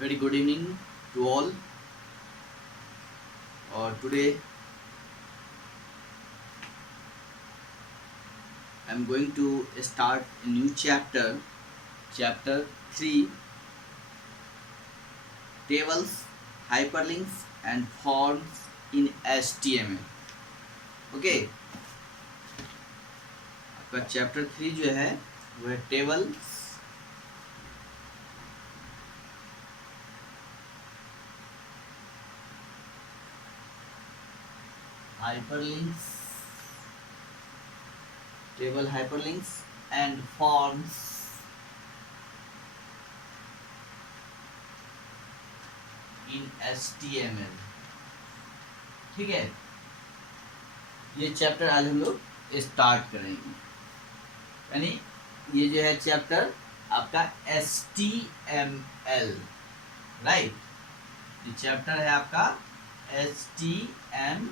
Very good evening to all. Today I am going to start a new chapter, chapter 3, tables, hyperlinks and forms in HTML. Okay, आपका chapter 3 जो है वो है tables, hyperlinks, table hyperlinks and forms in HTML. ठीक है, ये chapter आज हम लोग स्टार्ट करेंगे। यानी ये जो है चैप्टर आपका HTML, राइट। ये चैप्टर है आपका HTML।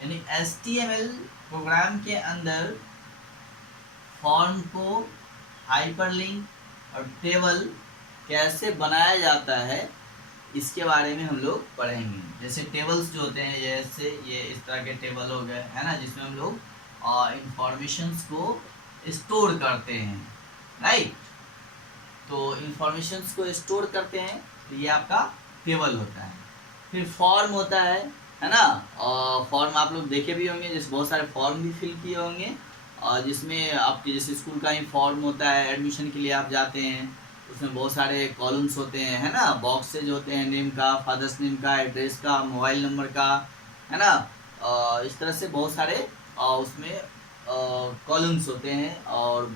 यानी HTML प्रोग्राम के अंदर फॉर्म को हाइपरलिंक और टेबल कैसे बनाया जाता है इसके बारे में हम लोग पढ़ेंगे। जैसे टेबल्स जो होते हैं, जैसे ये इस तरह के टेबल हो गए, है ना, जिसमें हम लोग इंफॉर्मेशंस को स्टोर करते हैं, राइट। तो इंफॉर्मेशंस को स्टोर करते हैं तो ये आपका टेबल होता है। फिर फॉर्म होता है ना। फॉर्म आप लोग देखे भी होंगे, जैसे बहुत सारे फॉर्म भी फिल किए होंगे, जिसमें आपके जैसे स्कूल का ही फॉर्म होता है, एडमिशन के लिए आप जाते हैं, उसमें बहुत सारे कॉलम्स होते हैं, है ना, बॉक्सेज होते हैं, नेम का, फादर्स नेम का, एड्रेस का, मोबाइल नंबर का, है ना। इस तरह से बहुत सारे उसमें कॉलम्स होते हैं और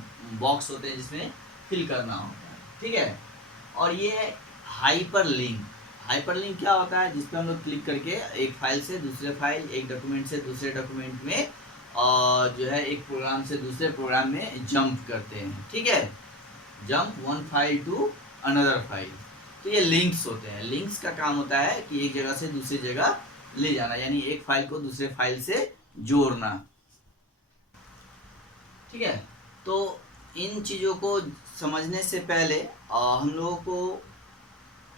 बॉक्स होते हैं जिसमें फिल करना होता है, ठीक है। और ये हाइपरलिंक क्या होता है, जिस पर हम लोग क्लिक करके एक फाइल से दूसरे फाइल, एक डॉक्यूमेंट से दूसरे डॉक्यूमेंट में जो है एक प्रोग्राम से दूसरे प्रोग्राम में जंप करते हैं, ठीक है। Jump one file to another file. तो ये लिंक्स होते हैं। लिंक्स का काम होता है कि एक जगह से दूसरी जगह ले जाना, यानी एक फाइल को दूसरे फाइल से जोड़ना, ठीक है। तो इन चीज़ों को समझने से पहले हम लोगों को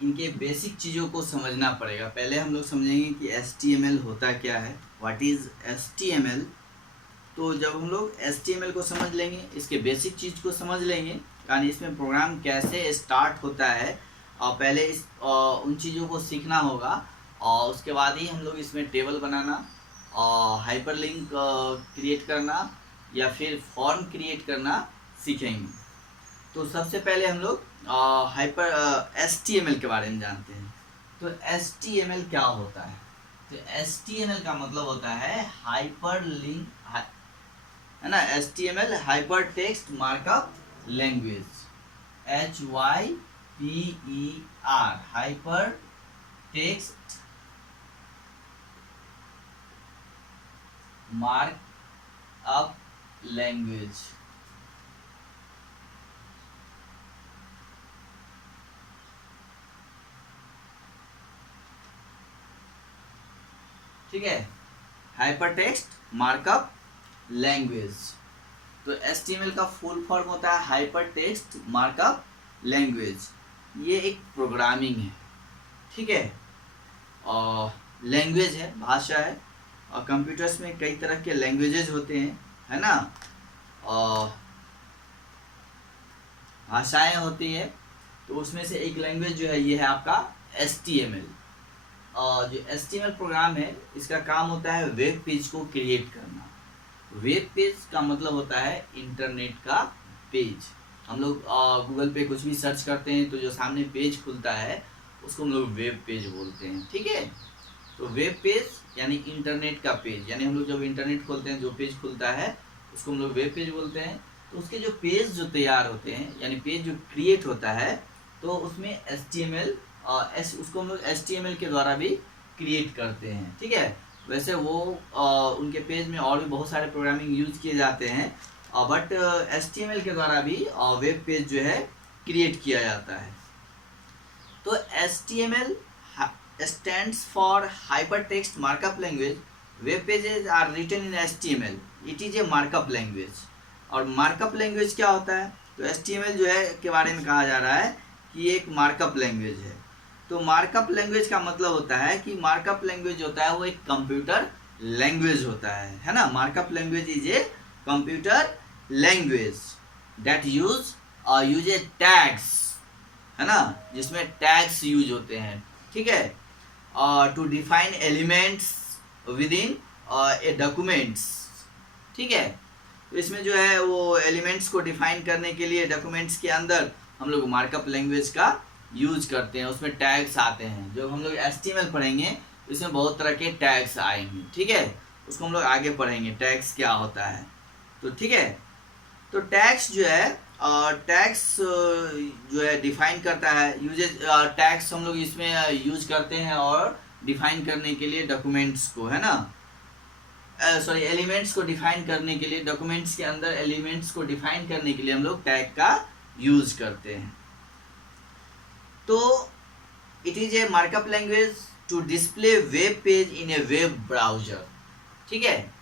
इनके बेसिक चीज़ों को समझना पड़ेगा। पहले हम लोग समझेंगे कि HTML होता क्या है, व्हाट इज़ HTML। तो जब हम लोग HTML को समझ लेंगे, इसके बेसिक चीज़ को समझ लेंगे, यानी इसमें प्रोग्राम कैसे स्टार्ट होता है, और पहले इस उन चीज़ों को सीखना होगा, और उसके बाद ही हम लोग इसमें टेबल बनाना और हाइपरलिंक क्रिएट करना या फिर फॉर्म क्रिएट करना सीखेंगे। तो सबसे पहले हम लोग HTML के बारे में जानते हैं। तो HTML क्या होता है? तो HTML का मतलब होता है हाइपरलिंक, है ना। HTML hyper text markup language, HYPER, hyper text markup language. ठीक है, हाइपर टेक्स्ट मार्कअप लैंग्वेज। तो HTML का फुल फॉर्म होता है हाइपर टेक्स्ट मार्कअप लैंग्वेज। ये एक प्रोग्रामिंग है, ठीक है, और लैंग्वेज है, भाषा है। और कंप्यूटर्स में कई तरह के लैंग्वेजेस होते हैं, है ना, और भाषाएं होती है। तो उसमें से एक लैंग्वेज जो है ये है आपका HTML। और जो HTML प्रोग्राम है, इसका काम होता है वेब पेज को क्रिएट करना। वेब पेज का मतलब होता है इंटरनेट का पेज। हम लोग गूगल पे कुछ भी सर्च करते हैं तो जो सामने पेज खुलता है उसको हम लोग वेब पेज बोलते हैं, ठीक है। तो वेब पेज यानी इंटरनेट का पेज, यानी हम लोग जब इंटरनेट खोलते हैं जो पेज खुलता है उसको हम लोग वेब पेज बोलते हैं। तो उसके जो पेज जो तैयार होते हैं, यानी पेज जो क्रिएट होता है, तो उसमें HTML उसको हम लोग HTML के द्वारा भी क्रिएट करते हैं, ठीक है। वैसे वो उनके पेज में और भी बहुत सारे प्रोग्रामिंग यूज किए जाते हैं, बट HTML के द्वारा भी वेब पेज जो है क्रिएट किया जाता है। तो HTML stands for hypertext markup language. Web pages are written in HTML. It is a markup language. और मार्कअप लैंग्वेज क्या होता है? तो HTML जो है के बारे में कहा जा रहा है कि एक मार्कअप लैंग्वेज है। तो मार्कअप लैंग्वेज का मतलब होता है कि मार्कअप लैंग्वेज होता है वो एक कंप्यूटर लैंग्वेज होता है ना। Markup language is a computer language that use a tags, है ना, जिसमें टैग्स यूज होते हैं, ठीक है, to define elements within a documents, ठीक है। तो इसमें जो है वो एलिमेंट्स को डिफाइन करने के लिए डॉक्यूमेंट्स के अंदर हम लोग मार्कअप लैंग्वेज का यूज करते हैं। उसमें टैग्स आते हैं, जब हम लोग HTML पढ़ेंगे इसमें बहुत तरह के टैग्स आएंगे, ठीक है, उसको हम लोग आगे पढ़ेंगे टैग्स क्या होता है। तो ठीक है, तो टैग्स जो है टैग्स जो है डिफाइन करता है यूजेज। टैग्स हम लोग इसमें यूज करते हैं और डिफाइन करने के लिए डॉक्यूमेंट्स को, है ना, सॉरी एलिमेंट्स को डिफाइन करने के लिए, डॉक्यूमेंट्स के अंदर एलिमेंट्स को डिफाइन करने के लिए हम लोग टैग का यूज करते हैं। तो it is a markup language to display web page in a web browser, ठीक है।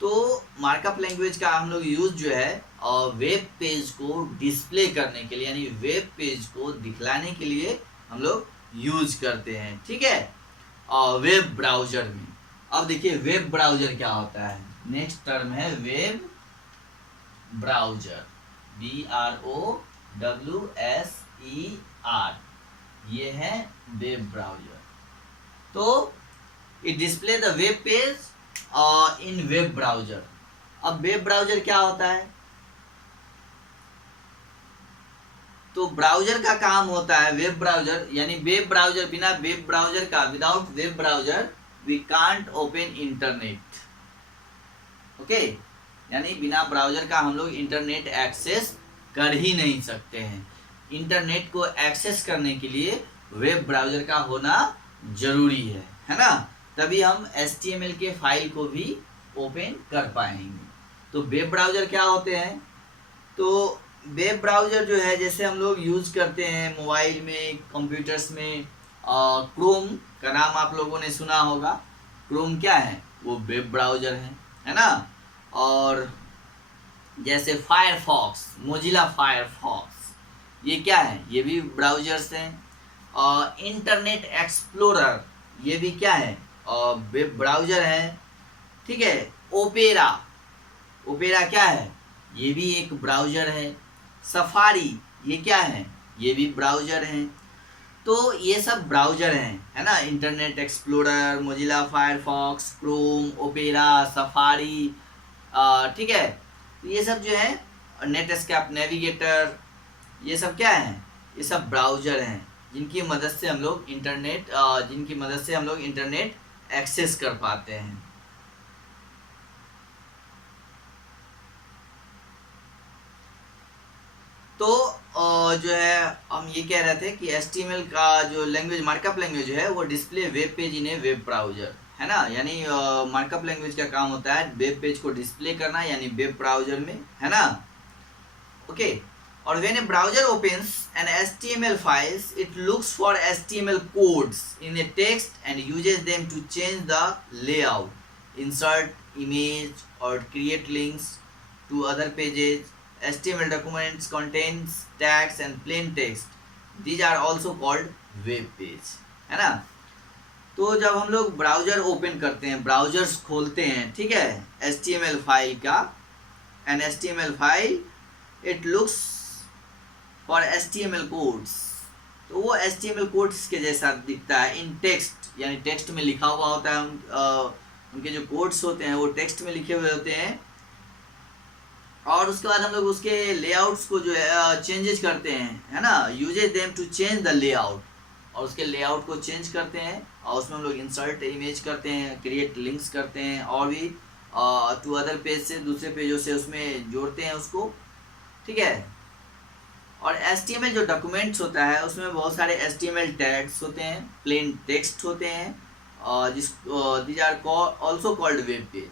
तो मार्कअप लैंग्वेज का हम लोग यूज जो है वेब पेज को डिस्प्ले करने के लिए, यानी वेब पेज को दिखलाने के लिए हम लोग यूज करते हैं, ठीक है, वेब ब्राउजर में। अब देखिए वेब ब्राउजर क्या होता है, नेक्स्ट टर्म है वेब ब्राउजर, BROWSER, ये है वेब ब्राउजर। तो it display the web page in web browser. अब वेब ब्राउजर क्या होता है, तो ब्राउजर का काम होता है वेब ब्राउजर, यानी वेब ब्राउजर, बिना वेब ब्राउजर का, without web browser we can't open internet, okay, यानी बिना ब्राउजर का हम लोग इंटरनेट एक्सेस कर ही नहीं सकते हैं। इंटरनेट को एक्सेस करने के लिए वेब ब्राउजर का होना जरूरी है ना, तभी हम HTML के फाइल को भी ओपन कर पाएंगे। तो वेब ब्राउजर क्या होते हैं, तो वेब ब्राउजर जो है जैसे हम लोग यूज करते हैं मोबाइल में, कंप्यूटर्स में, क्रोम का नाम आप लोगों ने सुना होगा। क्रोम क्या है, वो वेब ब्राउजर है ना। और जैसे फायरफॉक्स, मोजिला फायरफॉक्स, ये क्या है, ये भी ब्राउजर्स हैं। इंटरनेट एक्सप्लोरर, ये भी क्या है, वेब ब्राउजर है, ठीक है। ओपेरा, ओपेरा क्या है, ये भी एक ब्राउजर है। सफारी, ये क्या है, ये भी ब्राउजर है। तो ये सब ब्राउजर हैं, है ना, internet explorer, Mozilla Firefox, Chrome, opera, safari, ठीक है। तो ये सब जो है, नेटस्केप नेविगेटर, ये सब क्या है, ये सब ब्राउजर हैं जिनकी मदद से हम लोग इंटरनेट एक्सेस कर पाते हैं। तो जो है हम ये कह रहे थे कि HTML का जो लैंग्वेज, मार्कअप लैंग्वेज है, वो display web page in a web browser, है ना, यानी मार्कअप लैंग्वेज का काम होता है वेब पेज को डिस्प्ले करना, यानी वेब ब्राउजर में, है ना, ओके। और when a browser opens an HTML files, it looks for HTML codes in a text and uses them to change the layout, insert image or create links to other pages. HTML documents contains tags and plain text. These are also called web page, है ना। तो जब हम लोग browser open करते हैं, browsers खोलते हैं, ठीक है, HTML फाइल का, an HTML file, it looks for HTML codes, तो वो HTML कोड्स के जैसा दिखता है इन टेक्स्ट, यानी टेक्स्ट में लिखा हुआ होता है। उनके जो कोड्स होते हैं वो टेक्स्ट में लिखे हुए होते हैं। और उसके बाद हम लोग उसके लेआउट्स को जो है चेंजेस करते हैं, है ना, uses them to change the layout, और उसके लेआउट को चेंज करते हैं, और उसमें हम लोग इंसर्ट इमेज करते हैं, क्रिएट लिंक्स करते हैं, और भी टू अदर पेज से, दूसरे पेजों से उसमें जोड़ते हैं उसको, ठीक है। और HTML जो डॉक्यूमेंट्स होता है उसमें बहुत सारे HTML टैग्स होते हैं, प्लेन टेक्स्ट होते हैं, और these are also called web page,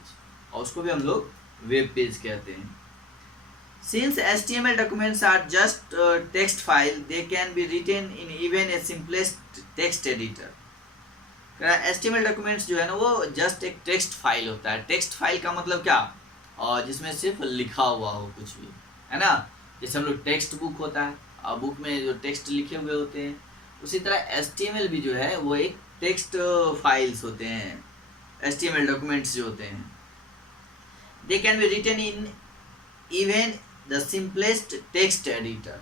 और उसको भी हम लोग वेब पेज कहते हैं। Since HTML documents are just text file, they can be written in even a simplest text editor. HTML documents जो है ना वो जस्ट एक टेक्स्ट फाइल होता है। टेक्स्ट फाइल का मतलब क्या, और जिसमें सिर्फ लिखा हुआ हो कुछ भी, है ना, जैसे हम लोग टेक्स्ट बुक होता है, बुक में जो टेक्स्ट लिखे हुए होते हैं। उसी तरह HTML भी जो है वो एक टेक्स्ट फाइल्स होते हैं। HTML डॉक्यूमेंट्स जो होते हैं, they can be written in even the simplest text editor.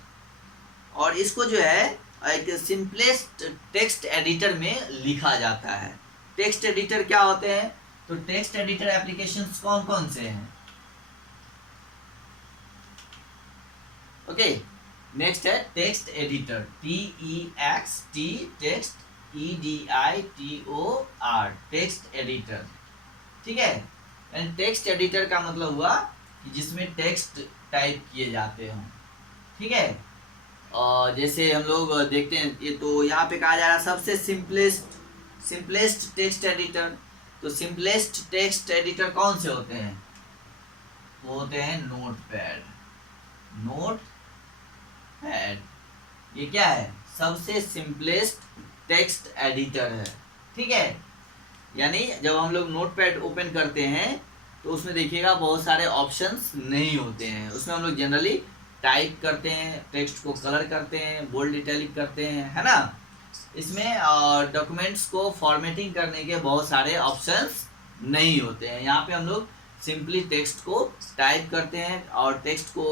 और इसको जो है एक सिंपलेस्ट टेक्स्ट एडिटर में लिखा जाता है। टेक्स्ट एडिटर क्या होते हैं? तो टेक्स्ट एडिटर एप्लीकेशंस कौन कौन से हैं? ओके, नेक्स्ट है text editor, TEXT, text EDITOR, text editor. ठीक है, यानी टेक्स्ट एडिटर का मतलब हुआ कि जिसमें टेक्स्ट टाइप किए जाते हों। ठीक है, और जैसे हम लोग देखते हैं, ये तो यहाँ पे कहा जा रहा है सबसे सिंपलेस्ट टेक्स्ट एडिटर। तो सिंपलेस्ट टेक्स्ट एडिटर कौन से होते हैं? वो होते हैं नोटपैड। ये क्या है? सबसे सिंपलेस्ट टेक्स्ट एडिटर है। ठीक है, यानी जब हम लोग नोटपैड ओपन करते हैं तो उसमें देखिएगा बहुत सारे ऑप्शंस नहीं होते हैं। उसमें हम लोग जनरली टाइप करते हैं, टेक्स्ट को कलर करते हैं, बोल्ड इटैलिक करते हैं, है ना। इसमें डॉक्यूमेंट्स को फॉर्मेटिंग करने के बहुत सारे ऑप्शंस नहीं होते हैं। यहाँ पे हम लोग सिंपली टेक्स्ट को टाइप करते हैं और टेक्स्ट को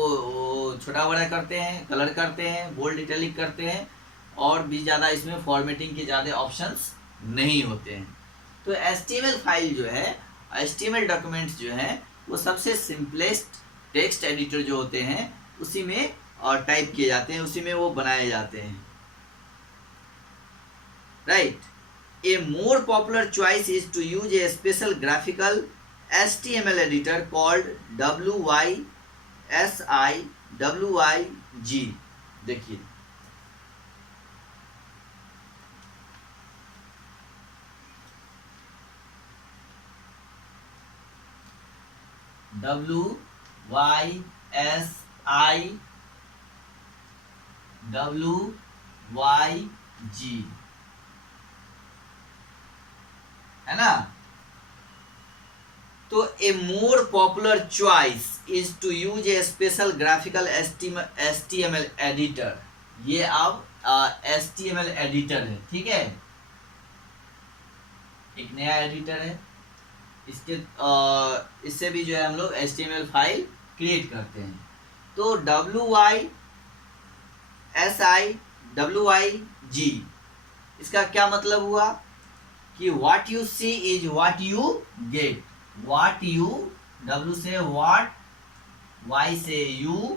छोटा बड़ा करते हैं, कलर करते हैं, बोल्ड इटैलिक करते हैं, और भी ज़्यादा इसमें फॉर्मेटिंग के ज़्यादा ऑप्शंस नहीं होते हैं। तो HTML फाइल जो है, HTML डॉक्यूमेंट्स जो हैं, वो सबसे सिंपलेस्ट टेक्स्ट एडिटर जो होते हैं उसी में टाइप किए जाते हैं, उसी में वो बनाए जाते हैं। Right, a more popular choice is to use a special graphical HTML editor called WYSIWYG। देखिए, WYSIWYG, है ना। तो a more popular choice is to use a special graphical HTML editor. ये अब HTML एडिटर है। ठीक है, एक नया एडिटर है। इससे भी जो है हम लोग HTML फाइल क्रिएट करते हैं। तो WYSIWYG, इसका क्या मतलब हुआ कि what you see is what you get. What you, W से व्हाट, Y से यू,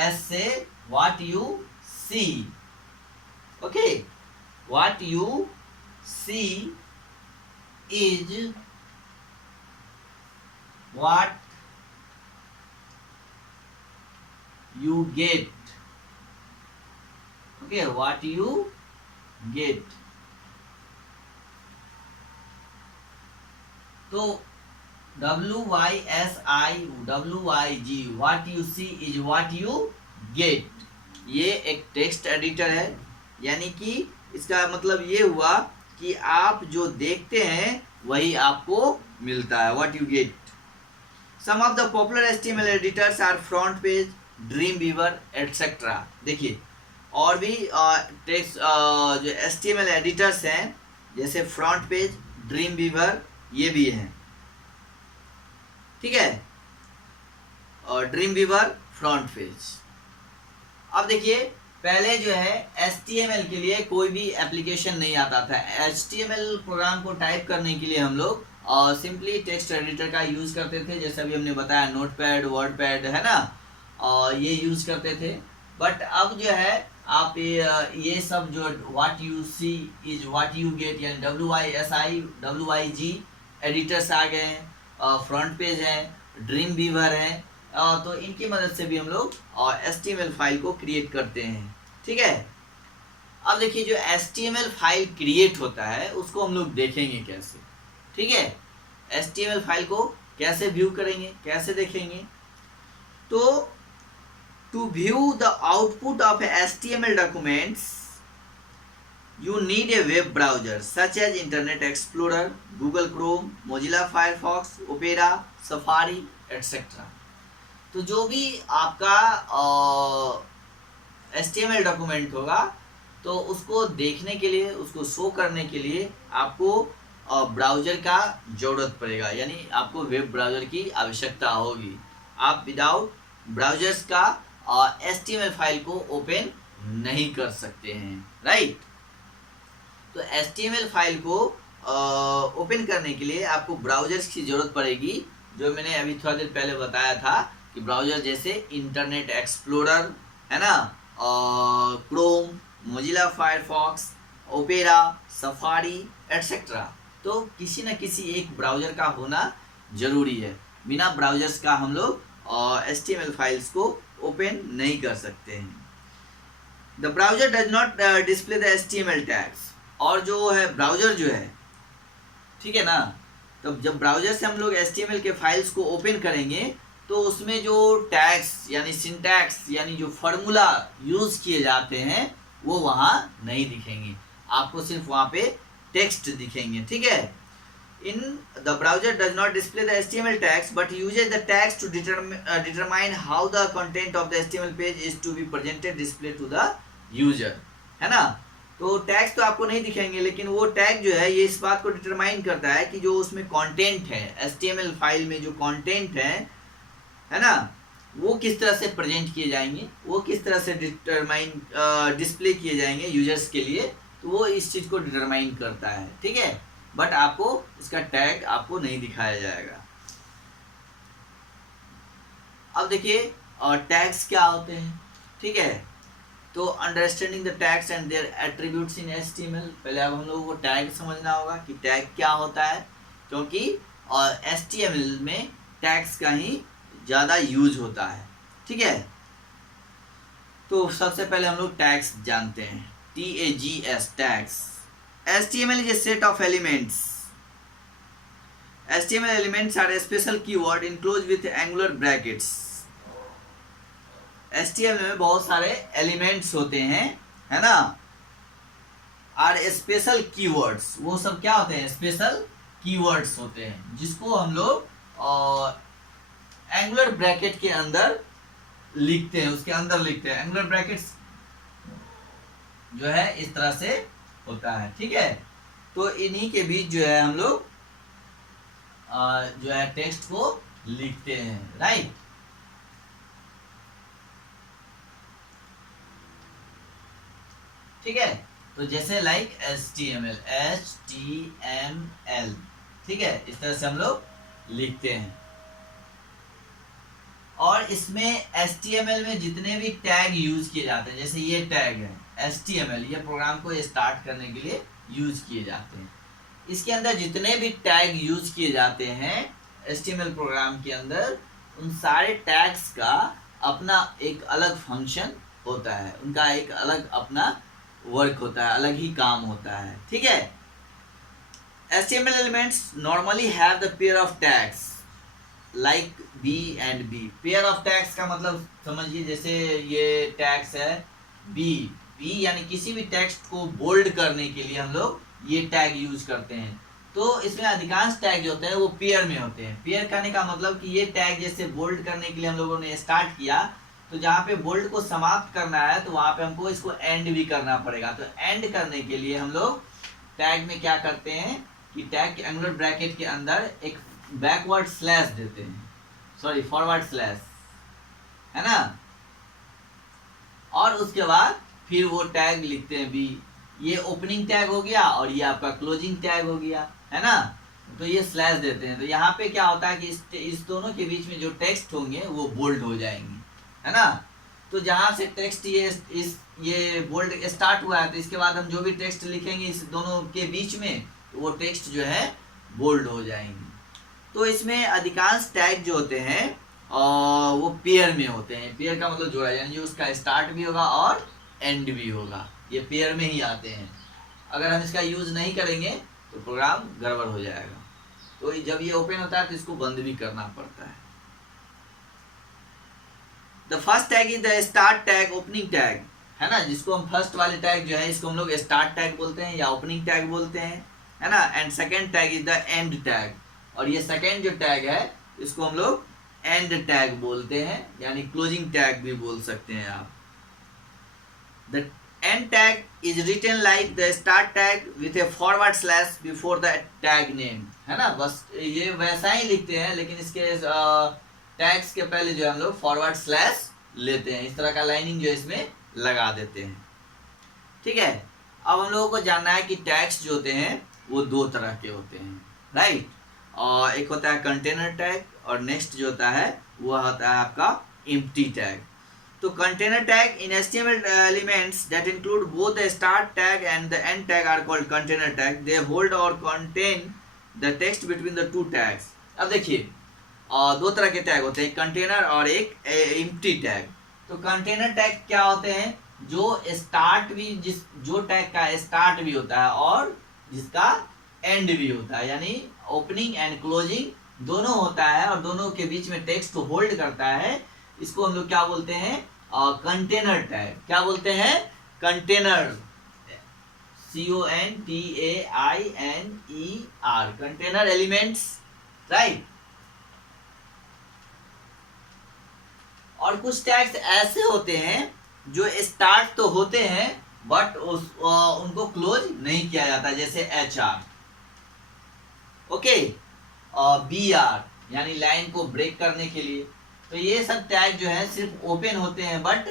S से what you see. Okay, what you see is what you get. Okay, what you get. तो WYSIWYG, what you see is what you get, ये एक text editor है। यानी कि इसका मतलब ये हुआ कि आप जो देखते हैं वही आपको मिलता है, what you get. Some of the popular HTML editors are front page, Dreamweaver etcetera. देखिए, और भी टेक्स्ट जो HTML एडिटर्स हैं, जैसे फ्रंट पेज, ड्रीमवीवर, ये भी हैं। ठीक है, और ड्रीमवीवर फ्रंट पेज। अब देखिए, पहले जो है HTML के लिए कोई भी एप्लीकेशन नहीं आता था। HTML प्रोग्राम को टाइप करने के लिए हम लोग सिंपली टेक्स्ट एडिटर का यूज़ करते थे, जैसे अभी हमने बताया नोटपैड, वर्डपैड, है ना, और ये यूज़ करते थे। बट अब जो है आप ये सब जो what you see is what you get, यानी WYSIWYG एडिटर्स आ गए हैं, फ्रंट पेज है, ड्रीमवीवर है, तो इनकी मदद से भी हम लोग HTML फाइल को क्रिएट करते हैं। ठीक है, अब देखिए, जो HTML फाइल क्रिएट होता है उसको हम लोग देखेंगे कैसे। ठीक है, HTML फाइल को कैसे व्यू करेंगे, कैसे देखेंगे। तो to view the output of HTML documents you need a web browser such as Internet Explorer, Google Chrome, Mozilla Firefox, Opera, Safari, etc. तो जो भी आपका HTML डॉक्यूमेंट होगा तो उसको देखने के लिए, उसको शो करने के लिए आपको ब्राउज़र का ज़रूरत पड़ेगा, यानी आपको वेब ब्राउज़र की आवश्यकता होगी। आप विदाउट ब्राउज़र्स का HTML फाइल को ओपन नहीं कर सकते हैं, राइट। तो HTML फाइल को ओपन करने के लिए आपको ब्राउज़र्स की ज़रूरत पड़ेगी, जो मैंने अभी थोड़ा देर पहले बताया था कि ब्राउज़र जैसे इंटरनेट एक्सप्लोरर है ना, Chrome, Mozilla Firefox, opera, safari etcetera. तो किसी न किसी एक ब्राउज़र का होना ज़रूरी है। बिना ब्राउज़र्स का हम लोग HTML फाइल्स को ओपन नहीं कर सकते हैं। The browser does not display the HTML tags. और जो है ब्राउज़र जो है, ठीक है ना, तो जब ब्राउज़र से हम लोग HTML के फाइल्स को ओपन करेंगे तो उसमें जो टैग्स यानी सिंटैक्स यानी जो फार्मूला यूज़ किए जाते हैं वो वहाँ नहीं दिखेंगे, आपको सिर्फ वहाँ पे टेक्स्ट दिखेंगे, ठीक है। In the browser does not display the HTML tags but uses the tags to determine how the content of the HTML page is to be presented display to the user, है ना। तो tags तो आपको नहीं दिखेंगे, लेकिन वो tag जो है ये इस बात को डिटरमाइन करता है कि जो उसमें कंटेंट है, HTML फाइल में जो कंटेंट है ना, वो किस तरह से प्रेजेंट किए जाएंगे, वो किस तरह से डिस्प्ले किए जाएंगे यूजर्स के लिए, तो वो इस चीज़ को डिटरमाइन करता है, ठीक है। बट आपको इसका टैग आपको नहीं दिखाया जाएगा। अब देखिए टैग्स क्या होते हैं, ठीक है। तो understanding the tags and their attributes in HTML, पहले अब हम लोगों को टैग समझना होगा कि टैग क्या होता है, क्योंकि HTML में टैग्स का ही ज़्यादा यूज होता है, ठीक है। तो सबसे पहले हम लोग टैग्स जानते हैं, TAGS tags. HTML is a set of elements. HTML elements are a special keyword enclosed with angular brackets. HTML में बहुत सारे एलिमेंट्स होते हैं, है ना, आर स्पेशल कीवर्ड्स। वो सब क्या होते हैं, स्पेशल कीवर्ड्स होते हैं, जिसको हम लोग एंगुलर ब्रैकेट के अंदर लिखते हैं, उसके अंदर लिखते हैं। एंगुलर ब्रैकेट्स जो है इस तरह से होता है, ठीक है। तो इन्हीं के बीच जो है हम लोग जो है टेक्स्ट को लिखते हैं, राइट। ठीक है, तो जैसे लाइक HTML, ठीक है, इस तरह से हम लोग लिखते हैं। और इसमें HTML में जितने भी टैग यूज किए जाते हैं, जैसे ये टैग है HTML, ये प्रोग्राम को स्टार्ट करने के लिए यूज किए जाते हैं। इसके अंदर जितने भी टैग यूज किए जाते हैं HTML प्रोग्राम के अंदर, उन सारे टैग्स का अपना एक अलग फंक्शन होता है, उनका एक अलग अपना वर्क होता है, अलग ही काम होता है, ठीक है। HTML elements normally have the pair of tags like B and B। Pair of tags का मतलब समझिए, जैसे ये टैग्स है B यानी किसी भी टेक्स्ट को बोल्ड करने के लिए हम लोग ये टैग यूज करते हैं। तो इसमें अधिकांश टैग जो होते हैं वो पेयर में होते हैं। पेयर करने का मतलब कि ये टैग जैसे बोल्ड करने के लिए हम लोगों ने स्टार्ट किया, तो जहाँ पे बोल्ड को समाप्त करना है तो वहाँ पे हमको इसको एंड भी करना पड़ेगा। तो एंड करने के लिए हम लोग टैग में क्या करते हैं कि टैग के एंगुलर ब्रैकेट के अंदर एक बैकवर्ड स्लैश देते हैं, सॉरी फॉरवर्ड स्लैश, है ना। और उसके बाद फिर वो टैग लिखते हैं B। ये ओपनिंग टैग हो गया और ये आपका क्लोजिंग टैग हो गया, है ना। तो ये स्लैश देते हैं, तो यहाँ पे क्या होता है कि इस दोनों के बीच में जो टेक्स्ट होंगे वो बोल्ड हो जाएंगे, है ना। तो जहाँ से टेक्स्ट ये बोल्ड स्टार्ट हुआ है, तो इसके बाद हम जो भी टेक्स्ट लिखेंगे इस दोनों के बीच में, तो वो टेक्स्ट जो है बोल्ड हो जाएंगे। तो इसमें अधिकांश टैग जो होते हैं वो पेयर में होते हैं। पेयर का मतलब जोड़ा, यानी जो उसका स्टार्ट भी होगा और एंड भी होगा, ये पेयर में ही आते हैं। अगर हम इसका यूज नहीं करेंगे तो प्रोग्राम गड़बड़ हो जाएगा। तो जब ये ओपन होता है तो इसको बंद भी करना पड़ता है। The first tag is the start tag, opening tag, है ना, जिसको हम फर्स्ट वाले टैग जो है इसको हम लोग स्टार्ट टैग बोलते हैं या ओपनिंग टैग बोलते हैं, है ना। And second tag is the end tag, और ये सेकेंड जो टैग है इसको हम लोग एंड टैग बोलते हैं, यानी क्लोजिंग टैग भी बोल सकते हैं आप। The end tag is written like the start tag with a forward slash before the tag name, है ना। बस ये वैसा ही लिखते हैं, लेकिन इसके टैग्स के पहले जो है हम लोग फॉरवर्ड स्लैश लेते हैं, इस तरह का लाइनिंग जो है इसमें लगा देते हैं। ठीक है, अब हम लोगों को जानना है कि टैग्स जो होते हैं वो दो तरह के होते हैं, राइट। और एक होता है कंटेनर टैग, और नेक्स्ट जो होता है वो होता है आपका एम्प्टी टैग। तो container tag in HTML elements that include both the start tag and the end tag are called container tag. They hold or contain the text between the two tags. अब देखिए दो तरह के tag होते हैं, container और एक empty tag. तो कंटेनर टैग क्या होते हैं, जो स्टार्ट भी जो टैग का स्टार्ट भी होता है और जिसका एंड भी होता है, यानी ओपनिंग एंड क्लोजिंग दोनों होता है और दोनों के बीच में टेक्स्ट को होल्ड करता है। इसको हम लोग क्या बोलते हैं, कंटेनर टैग। क्या बोलते हैं, container, CONTAINER, container elements, right. और कुछ टैग्स ऐसे होते हैं जो स्टार्ट तो होते हैं बट उनको क्लोज नहीं किया जाता, जैसे HR, ओके, BR यानी लाइन को ब्रेक करने के लिए। तो ये सब टैग जो है सिर्फ ओपन होते हैं बट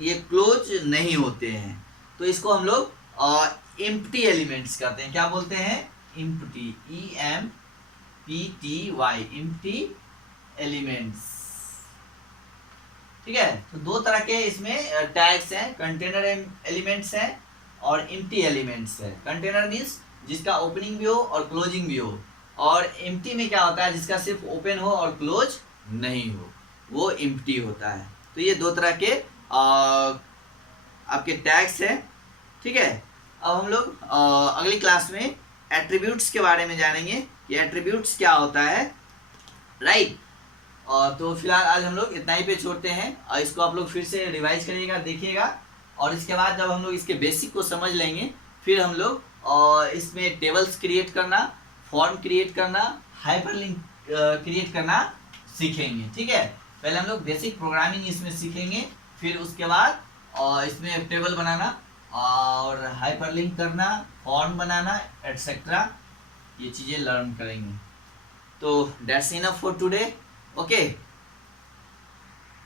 ये क्लोज नहीं होते हैं। तो इसको हम लोग एम्प्टी एलिमेंट्स कहते हैं। क्या बोलते हैं, एम्प्टी, EMPTY, एम्प्टी एलिमेंट्स। ठीक है, तो दो तरह के इसमें टैग्स हैं, कंटेनर एलिमेंट्स हैं और एम्प्टी एलिमेंट्स है। कंटेनर मीन्स जिसका ओपनिंग भी हो और क्लोजिंग भी हो, और एम्प्टी में क्या होता है, जिसका सिर्फ ओपन हो और क्लोज नहीं हो, वो एम्प्टी होता है। तो ये दो तरह के आपके टैग्स हैं। ठीक है, अब हम लोग अगली क्लास में एट्रीब्यूट्स के बारे में जानेंगे कि एट्रीब्यूट्स क्या होता है, राइट। तो फिलहाल आज हम लोग इतना ही पे छोड़ते हैं, और इसको आप लोग फिर से रिवाइज करिएगा, देखिएगा, और इसके बाद जब हम लोग इसके बेसिक को समझ लेंगे फिर हम लोग इसमें टेबल्स क्रिएट करना, फॉर्म क्रिएट करना, हाइपरलिंक क्रिएट करना सीखेंगे। ठीक है, पहले हम लोग बेसिक प्रोग्रामिंग इसमें सीखेंगे, फिर उसके बाद इसमें टेबल बनाना और हाइपरलिंक करना, फॉर्म बनाना, एटसेट्रा, ये चीज़ें लर्न करेंगे। तो that's enough for today, okay.